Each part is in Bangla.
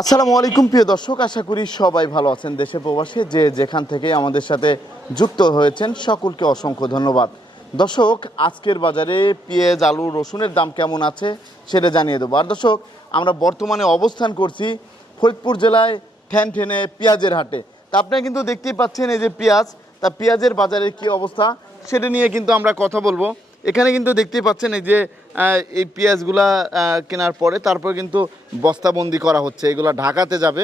আসসালামু আলাইকুম, প্রিয় দর্শক, আশা করি সবাই ভালো আছেন দেশে প্রবাসী। যে যেখান থেকে আমাদের সাথে যুক্ত হয়েছেন, সকলকে অসংখ্য ধন্যবাদ। দর্শক, আজকের বাজারে পেঁয়াজ, আলু, রসুনের দাম কেমন আছে সেটা জানিয়ে দেবো। আর দর্শক, আমরা বর্তমানে অবস্থান করছি ফরিদপুর জেলায় ঠ্যান ঠেনে পেঁয়াজের হাটে। তা আপনারা কিন্তু দেখতেই পাচ্ছেন এই যে পেঁয়াজ, তা পেঁয়াজের বাজারের কি অবস্থা সেটা নিয়ে কিন্তু আমরা কথা বলব। এখানে কিন্তু দেখতেই পাচ্ছেন এই যে এই পেঁয়াজগুলা কেনার পরে তারপর কিন্তু বস্তাবন্দি করা হচ্ছে। এগুলো ঢাকাতে যাবে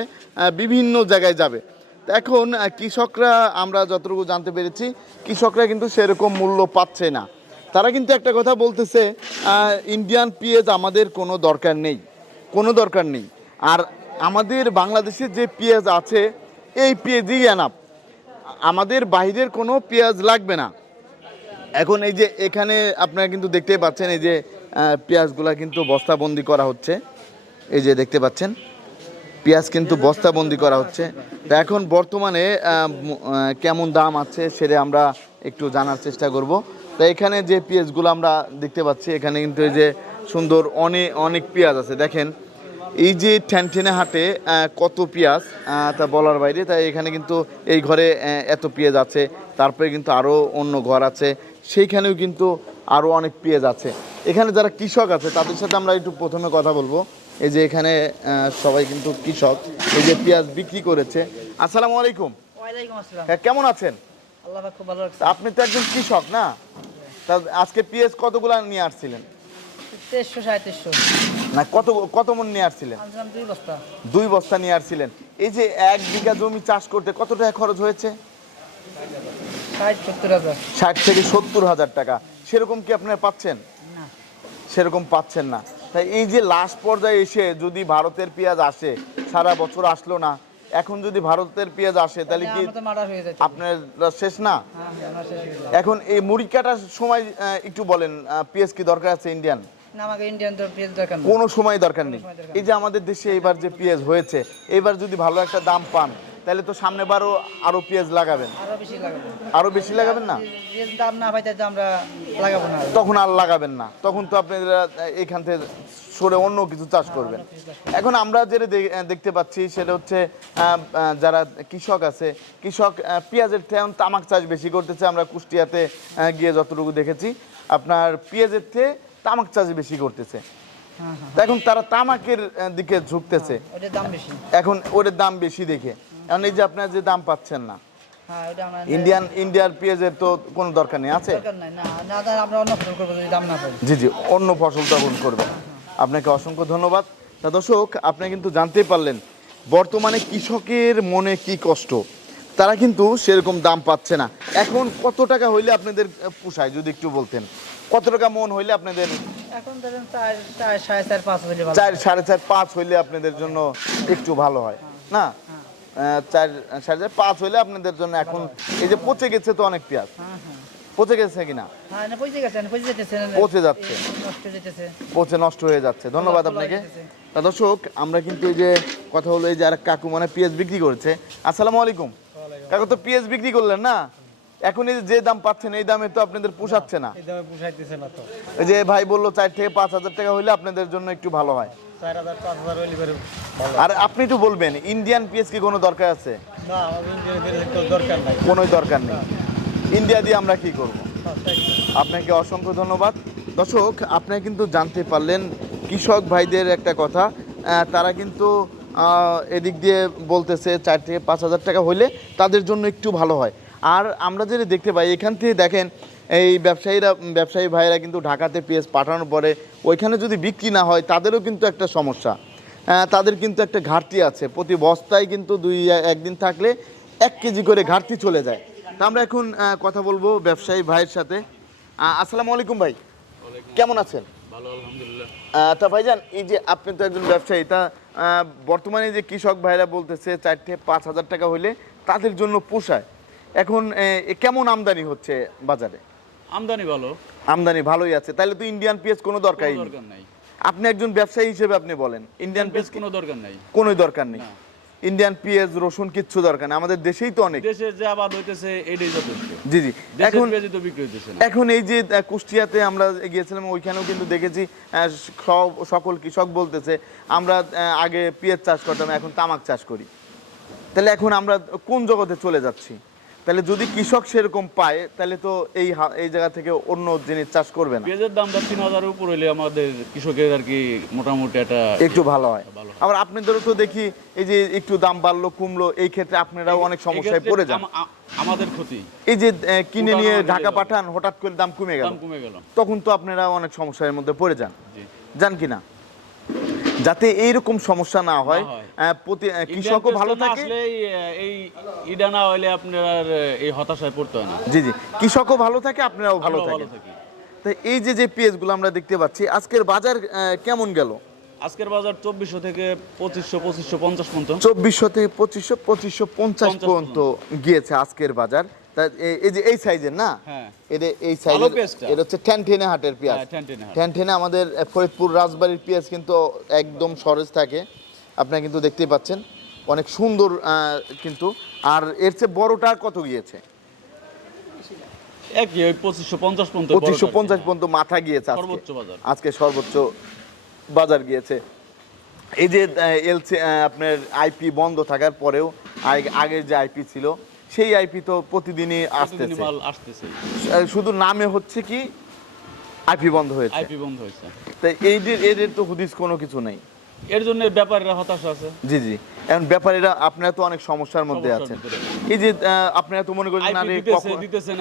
বিভিন্ন জায়গায় যাবে। এখন কৃষকরা, আমরা যতটুকু জানতে পেরেছি, কৃষকরা কিন্তু সেরকম মূল্য পাচ্ছে না। তারা কিন্তু একটা কথা বলতেছে ইন্ডিয়ান পেঁয়াজ আমাদের কোনো দরকার নেই। কোনো দরকার নেই। আর আমাদের বাংলাদেশে যে পেঁয়াজ আছে, এই পেঁয়াজই এনাফ আমাদের বাইরের কোনো পেঁয়াজ লাগবে না। এখন এই যে এখানে আপনারা কিন্তু দেখতেই পাচ্ছেন, এই যে পেঁয়াজগুলা কিন্তু বস্তাবন্দি করা হচ্ছে। এই যে দেখতে পাচ্ছেন, পেঁয়াজ কিন্তু বস্তাবন্দি করা হচ্ছে। তা এখন বর্তমানে কেমন দাম আছে সেটা আমরা একটু জানার চেষ্টা করব। তা এখানে যে পেঁয়াজগুলো আমরা দেখতে পাচ্ছি, এখানে কিন্তু এই যে সুন্দর অনেক অনেক পেঁয়াজ আছে। দেখেন, এই যে ঠ্যানঠেনে হাটে কত পেঁয়াজ তা বলার বাইরে। তাই এখানে কিন্তু এই ঘরে এত পেঁয়াজ আছে। তারপরে কিন্তু আরও অন্য ঘর আছে। সেইখানেও কিন্তু আরও অনেক পেঁয়াজ আছে। এখানে যারা কৃষক আছে তাদের সাথে আমরা একটু প্রথমে কথা বলব। এই যে এখানে সবাই কিন্তু কৃষক। এই যে পেঁয়াজ বিক্রি করেছে। আসসালামু আলাইকুম। হ্যাঁ কেমন আছেন? আপনি তো একজন কৃষক না? তা আজকে পেঁয়াজ কতগুলা নিয়ে আসছিলেন? না কত কত মন নিয়ে আসছিলেন? দুই বস্তা নিয়ে আসছিলেন। এই যে এক বিঘা জমি চাষ করতে কত টাকা খরচ হয়েছে? ষাট থেকে সত্তর হাজার টাকা। সেরকম কি আপনারা পাচ্ছেন? না। সেরকম পাচ্ছেন না। তাই এই যে লাস্ট পর্যায়ে এসে যদি ভারতের পেঁয়াজ আসে সারা বছর আসলো না এখন যদি ভারতের পেঁয়াজ আসে তাহলে কি আপনার শেষ না? হ্যাঁ হ্যাঁ। এখন এই মুড়ি কাটার সময় একটু বলেন পেঁয়াজ কি দরকার আছে ইন্ডিয়ান কোনো সময় দরকার নেই। এই যে আমাদের দেশে এবার যে পেঁয়াজ হয়েছে এবার যদি ভালো একটা দাম পান তাহলে তো সামনে বারও আরও পেঁয়াজ লাগাবেন। আরও বেশি লাগাবো। আরও বেশি লাগাবেন না? দাম না তাই আমরা লাগাবো না। তখন আর লাগাবেন না। তখন তো আপনি এখান থেকে সরে অন্য কিছু চাষ করবেন। এখন আমরা যেটা দেখতে পাচ্ছি সেটা হচ্ছে যারা কৃষক আছে কৃষক পেঁয়াজের থেকে এখন তামাক চাষ বেশি করতেছে। আমরা কুষ্টিয়াতে গিয়ে যতটুকু দেখেছি আপনার পেঁয়াজের থেকে তামাক চাষ বেশি করতেছে। হ্যাঁ হ্যাঁ। এখন তারা তামাকের দিকে ঝুঁকতেছে। বেশি। এখন ওটার দাম বেশি দেখে। এখন এই যে আপনার যে দাম পাচ্ছেন না হ্যাঁ ইন্ডিয়ান ইন্ডিয়ার পেঁয়াজের তো কোনো দরকার নেই আছে? জি জি অন্য ফসল তখন করবে আপনাকে অসংখ্য ধন্যবাদ। তা দর্শক আপনি কিন্তু জানতেই পারলেন বর্তমানে কৃষকের মনে কি কষ্ট? তারা কিন্তু সেরকম দাম পাচ্ছে না। এখন কত টাকা হইলে আপনাদের পোষায় যদি একটু বলতেন? কত টাকা মন হইলে আপনাদের? এখন ধরেন চার সাড়ে চার পাঁচ হলে চার সাড়ে চার পাঁচ হইলে আপনাদের জন্য একটু ভালো হয় না? চার সাড়ে চার পাঁচ হইলে আপনাদের জন্য এখন এই যে পচে গেছে তো অনেক পেঁয়াজ। হ্যাঁ হ্যাঁ। পচে গেছে কিনা? হ্যাঁ পচে যাচ্ছে। পচে নষ্ট হয়ে যাচ্ছে। ধন্যবাদ আপনাকে। তা দর্শক আমরা কিন্তু এই যে কথা হলো এই যে আর কাকু মানে পেঁয়াজ বিক্রি করেছে। আসসালামু আলাইকুম। কাকু তো পেঁয়াজ বিক্রি করলেন না? এখন এই যে দাম পাচ্ছেন এই দামে তো আপনাদের পোষাচ্ছে না এই দামে পুষাইতেছে না তো। এই যে ভাই বলল চার থেকে পাঁচ হাজার টাকা হইলে আপনাদের জন্য একটু ভালো হয়। আর আপনি একটু বলবেন ইন্ডিয়ান পেঁয়াজ কি কোনো দরকার আছে? না আমাদের ইন্ডিয়ানের তো দরকার নেই। ইন্ডিয়া দিয়ে আমরা কি করব? আপনাকে অসংখ্য ধন্যবাদ। দর্শক আপনি কিন্তু জানতে পারলেন কৃষক ভাইদের একটা কথা। তারা কিন্তু এদিক দিয়ে বলতেছে চার থেকে পাঁচ হাজার টাকা হইলে তাদের জন্য একটু ভালো হয়। আর আমরা যেটা দেখতে পাই এখান থেকে দেখেন এই ব্যবসায়ীরা ব্যবসায়ী ভাইয়েরা কিন্তু ঢাকাতে পেঁয়াজ পাঠানোর পরে ওইখানে যদি বিক্রি না হয় তাদেরও কিন্তু একটা সমস্যা। তাদের কিন্তু একটা ঘাটতি আছে। প্রতি বস্তায় কিন্তু দুই একদিন থাকলে এক কেজি করে ঘাটতি চলে যায়। তা আমরা এখন কথা বলব ব্যবসায়ী ভাইয়ের সাথে। আসসালামু আলাইকুম ভাই। কেমন আছেন? ভালো আলহামদুলিল্লাহ। তা ভাইজান এই যে আপনি তো একজন ব্যবসায়ী তা বর্তমানে যে কৃষক ভাইরা বলতেছে চার থেকে পাঁচ হাজার টাকা হইলে তাদের জন্য পোষায়। এখন কেমন আমদানি হচ্ছে বাজারে? আমদানি ভালো। আমদানি ভালোই আছে। তাহলে তো ইন্ডিয়ান পেঁয়াজ কোনো দরকারই দরকার নাই। আপনি একজন ব্যবসায়ী হিসেবে আপনি বলেন ইন্ডিয়ান পেঁয়াজ কোনো দরকার নাই। কোনো দরকার নেই? ইন্ডিয়ান পেঁয়াজ রসুন কিচ্ছু দরকার নেই। আমাদের দেশেই তো অনেক। দেশে যে আবাদ হইতেছে এটাই যথেষ্ট। জি জি। এখন তো বিক্রি হইতেছে না। এখন এই যে কুষ্টিয়াতে আমরা গিয়েছিলাম ওইখানেও কিন্তু দেখেছি সব- সকল কৃষক বলতেছে আমরা আগে পেঁয়াজ চাষ করতাম এখন তামাক চাষ করি। তাহলে এখন আমরা কোন জগতে চলে যাচ্ছি? তাহলে যদি কৃষক সেরকম পায় তাহলে তো এই এই জায়গা থেকে অন্য জিনিস চাষ করবে না। পেঁয়াজের দামটা তিন হাজারের উপর হইলে আমাদের কৃষকের আর কি মোটামুটি একটা একটু ভালো হয়। আবার আপনাদেরও তো দেখি এই যে একটু দাম বাড়লো কমলো এই ক্ষেত্রে আপনারাও অনেক সমস্যায় পড়ে যান। আমাদের ক্ষতি। এই যে কিনে নিয়ে ঢাকা পাঠান হঠাৎ করে দাম কমে গেল। কমে গেল। তখন তো আপনারা অনেক সমস্যার মধ্যে পড়ে যান। যান কি না যাতে এইরকম সমস্যা না হয়। প্রতি কৃষকও ভালো থাকে। এই, এই ইডা না হইলে আপনার এই হতাশায় পড়তে হয় না। জি জি। কৃষকও ভালো থাকে আপনারাও ভালো আমরাও থাকে। তাই এই যে যে পেঁয়াজগুলো আমরা দেখতে পাচ্ছি আজকের বাজার কেমন গেল? আজকের বাজার চব্বিশশো থেকে পঁচিশশো পঁচিশশো পঞ্চাশ পর্যন্ত। চব্বিশশো থেকে পঁচিশশো পঁচিশশো পঞ্চাশ পর্যন্ত গিয়েছে আজকের বাজার। তা এই যে এই সাইজের না? হ্যাঁ। এটা এই সাইজের। এটা হচ্ছে ঠ্যানঠেনে হাটের পেঁয়াজ। ঠ্যানঠেনে আমাদের ফরিদপুর রাজবাড়ির পেঁয়াজ কিন্তু একদম সরেজ থাকে। আপনারা কিন্তু দেখতেই পাচ্ছেন অনেক সুন্দর কিন্তু। আর এর চেয়ে বড়টা কত গিয়েছে? একই ওই পঁচিশশো পঞ্চাশ পর্যন্ত পঁচিশশো পঞ্চাশ পর্যন্ত মাথা গিয়েছে আজকে। সর্বোচ্চ বাজার। আজকে সর্বোচ্চ বাজার গিয়েছে। এই যে এলসি আপনার আইপি বন্ধ থাকার পরেও আগের যে আইপি ছিল সেই আইপি তো প্রতিদিনই আসতেছে। শুধু নামে হচ্ছে কি আইপি বন্ধ হয়েছে। আইপি বন্ধ হয়েছে। তাই এই যে এদের তো হুদিস কোনো কিছু নেই। এর জন্য ব্যাপারীরা হতাশ আছে। জি জি। এখন ব্যাপারীরা আপনারা তো অনেক সমস্যার মধ্যে আছেন। এই যে আপনারা তো মনে করেন আরে।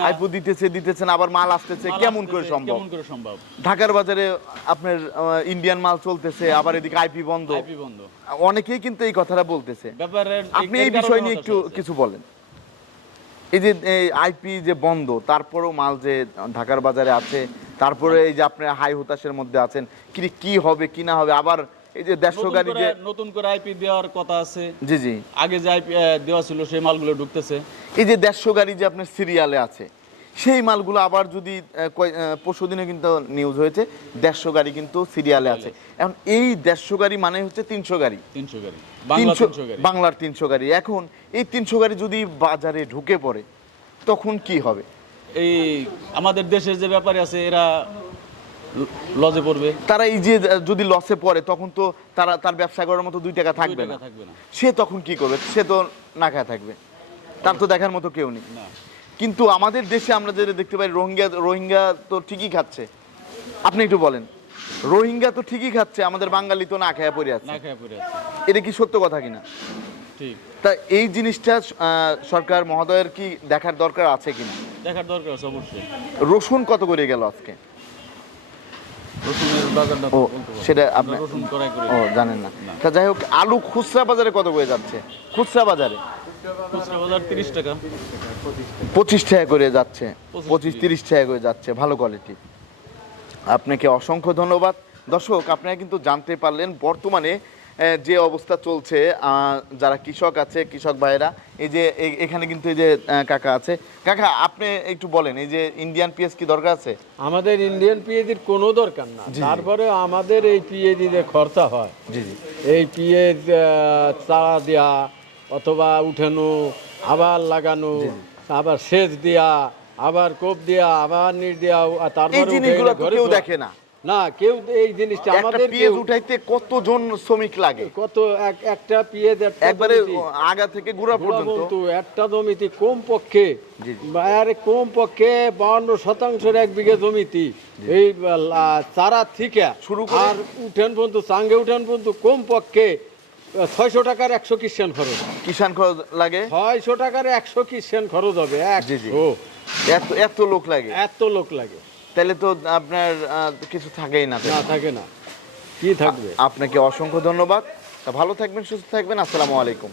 আইপি দিতেছে দিতেছে না আবার মাল আসতেছে কেমন করে সম্ভব? কেমন করে সম্ভব? ঢাকার বাজারে আপনার ইন্ডিয়ান মাল চলতেছে আবার এদিকে আইপি বন্ধ। আইপি বন্ধ। অনেকেই কিন্তু এই কথাটা বলতেছে। আপনি এই বিষয় নিয়ে একটু কিছু বলেন। এই যে এই আইপি যে বন্ধ তারপরেও মাল যে ঢাকার বাজারে আছে তারপরে এই যে আপনি হাই হতাশের মধ্যে আছেন কি কি হবে কি না হবে আবার এই যে দেড়শো গাড়ি যে নতুন করে আইপি দেওয়ার কথা আছে। জি জি। আগে যে আইপি দেওয়া ছিল সেই মালগুলো ঢুকতেছে। এই যে দেড়শো গাড়ি যে আপনার সিরিয়ালে আছে সেই মালগুলো আবার যদি পরশু দিনে কিন্তু নিউজ হয়েছে দেড়শো গাড়ি কিন্তু সিরিয়ালে আছে। এখন এই দেড়শো গাড়ি মানে হচ্ছে তিনশো গাড়ি। তিনশো গাড়ি। বাংলার তিনশো গাড়ি। এখন এই তিনশো গাড়ি যদি বাজারে ঢুকে পড়ে তখন কি হবে? এই আমাদের দেশের যে ব্যাপারে আছে এরা লজে পড়বে। তারা এই যে যদি লসে পড়ে তখন তো তারা তার ব্যবসা করার মতো দুই টাকা থাকবে না। সে তখন কি করবে? সে তো না খায় থাকবে। তার তো দেখার মতো কেউ নেই। কিন্তু আমাদের দেশে আমরা যেটা দেখতে পাই রোহিঙ্গা রোহিঙ্গা তো ঠিকই খাচ্ছে। আপনি একটু বলেন রোহিঙ্গা তো ঠিকই খাচ্ছে আমাদের বাঙালি তো না খায়া পড়ে আছে। এটা কি সত্য কথা কিনা? তা এই জিনিসটা সরকার মহোদয়ের কি দেখার দরকার আছে কিনা? দেখার দরকার আছে অবশ্যই। রসুন কত করে গেল আজকে? ও। সেটা আপনি ও জানেন না। তা যাই হোক আলু খুচরা বাজারে কত করে যাচ্ছে? খুচরা বাজারে? টাকা। পঁচিশ টাকা করে যাচ্ছে। পঁচিশ, পঁচিশ তিরিশ টাকা করে যাচ্ছে। ভালো কোয়ালিটি আপনাকে অসংখ্য ধন্যবাদ। দর্শক আপনারা কিন্তু জানতে পারলেন বর্তমানে যে অবস্থা চলছে যারা কৃষক আছে কৃষক ভাইয়েরা এই যে এখানে কিন্তু এই যে কাকা আছে। কাকা আপনি একটু বলেন এই যে ইন্ডিয়ান পিএস কি দরকার আছে? আমাদের ইন্ডিয়ান পিএজির কোনো দরকার না। তারপরে আমাদের এই পিএজি যে খরচা হয়। জি জি। এই পিএজ চারা দেওয়া অথবা উঠানো আবার লাগানো আবার সেচ দেওয়া আবার কোপ দেওয়া আবার নিট দেওয়া তারপরে জিনিসগুলো কেউ দেখে না। না কেউ এই জিনিসটা আমাদের কেউ- উঠাইতে কতজন শ্রমিক লাগে? কত এক- একটা পিএজ একবারে আগা থেকে গুড়া পর্যন্ত? একটা জমিতে কম পক্ষে। আরে কম পক্ষে বাউন্ন শতাংশের এক বিঘে জমিতে এই চারা থেকে। শুরু করে- আর উঠেন পর্যন্ত চাঙ্গে উঠেন পর্যন্ত কম পক্ষে ছয়শো টাকার একশো কিষান খরচ। কিষান খরচ লাগে? ছয়শো টাকার একশো কিষান খরচ হবে জি, জি। একশো এত এত লোক লাগে? এত লোক লাগে। তাহলে তো আপনার কিছু থাকেই না না থাকে না। কি থাকবে? আপনাকে অসংখ্য ধন্যবাদ। তা ভালো থাকবেন সুস্থ থাকবেন। আসসালামু আলাইকুম।